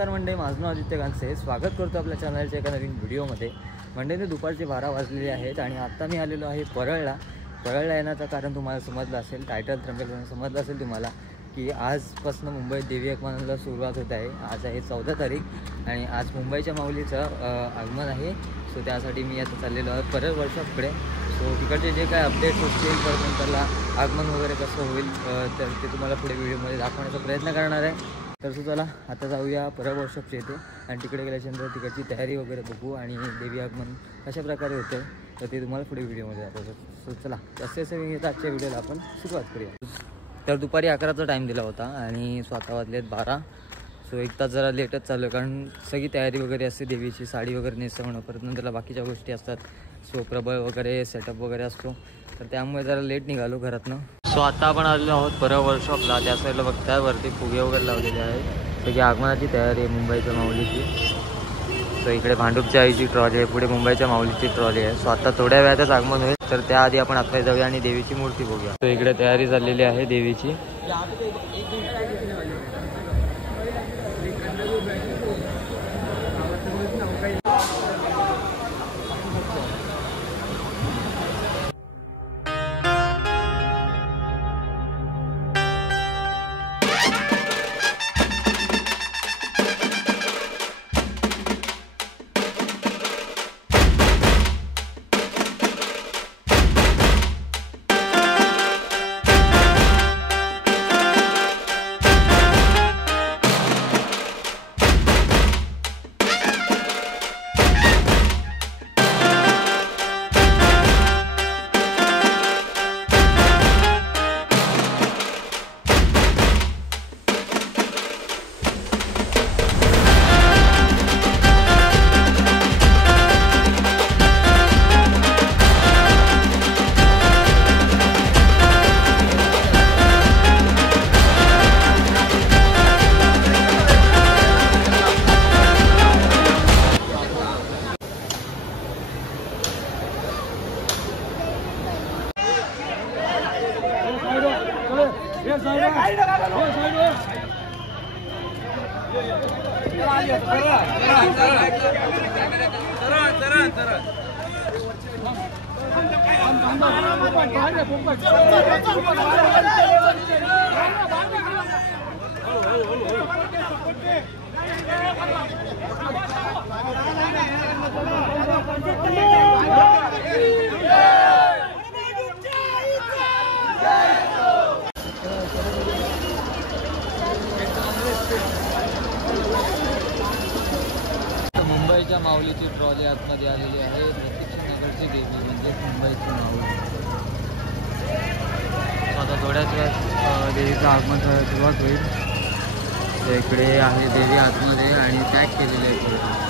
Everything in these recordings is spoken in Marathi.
नमस्कार मंडळी, माझं नाव आदित्य गांसे. स्वागत करतो आपल्या चॅनलच्या एका नवीन व्हिडिओमध्ये. मंडळीने दुपारचे 12 वाजलेले आहेत आणि आत्ता मी आलेलो आहे परळला. परळला येण्याचं कारण तुम्हाला समजलं असेल, टायटल थंबनेलवरून समजलं असेल तुम्हाला की आजपासून मुंबईत देवी आगमनाला सुरुवात होत आहे. आज आहे 14 तारीख आणि आज मुंबईच्या माऊलीचं आगमन आहे. सो त्यासाठी मी आता चाललेलो आहे परळ वर्कशॉपकडे. सो तिकडचे जे काय अपडेट्स असतील तर त्याला आगमन वगैरे कसं होईल तर ते तुम्हाला पुढे व्हिडिओमध्ये दाखवण्याचा प्रयत्न करणार आहे. तर सो चला आता जाऊया परळ वर्कशॉपच्या इथे आणि तिकडे गेल्याच्यानंतर तिकडची तयारी वगैरे बघू आणि देवी आगमन कशा प्रकारे होतं तर ते तुम्हाला पुढे व्हिडिओमध्ये दाखवतो. सो चला तसे मी आजच्या व्हिडिओला आपण सुरुवात करूया. तर दुपारी 11चा टाईम दिला होता आणि स्वतः वाजलेत 12. सो एक तास जरा लेटच चालू आहे कारण सगळी तयारी वगैरे असते, देवीची साडी वगैरे नेसवणं, परत नंतरला बाकीच्या गोष्टी असतात. सो प्रबळ वगैरे सेटअप वगैरे असतो, तर त्यामुळे जरा लेट निघालो घरातनं. सो आता आपण आलेलो आहोत परळ वर्कशॉपला. त्या साईडला बघताय वरती फुगे वगैरे लावलेले आहेत. सगळी आगमनाची तयारी आहे मुंबईच्या माऊलीची. सो इकडे भांडूपची आईची ट्रॉली आहे, पुढे मुंबईच्या माऊलीची ट्रॉली आहे. सो आता थोड्या वेळातच आगमन होईल, तर त्याआधी आपण आता जाऊया आणि देवीची मूर्ती बघूया. सो इकडे तयारी झालेली आहे देवीची. मुंबईच्या माऊलीची ट्रॉली आतमध्ये आलेली आहे. प्रतीक्षानगरची देवी म्हणजे मुंबईची माऊली. आता थोड्याच वेळात देवीचं आगमन सुरुवात होईल. तर इकडे आहे देवी आतमध्ये आणि पॅक केलेले आहे.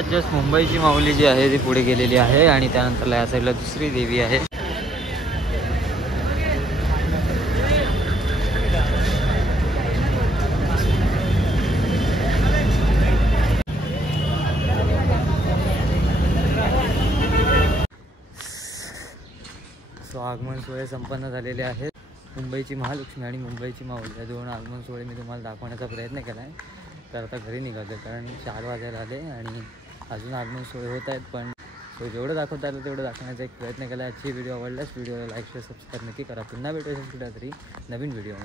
आता जस्ट मुंबईची माऊली जी आहे ती पुढे गेलेली आहे आणि त्यानंतर या साईडला दुसरी देवी आहे. सो आगमन सोहळे संपन्न झालेले आहेत. मुंबईची महालक्ष्मी आणि मुंबईची माऊली या दोन आगमन सोहळे मी तुम्हाला दाखवण्याचा प्रयत्न केला आहे. तर आता घरी निघालो कारण 4 वाजायला आले आणि अजून आगमन सोहळे होत आहेत. पण सो जेवढं दाखवता आलं तेवढं दाखवण्याचा एक प्रयत्न केला. आजची व्हिडिओ आवडल्यास व्हिडिओला लाईक शेअर सबस्क्राईब नक्की करा. पुन्हा भेटू शकतो कुठेतरी नवीन व्हिडिओ.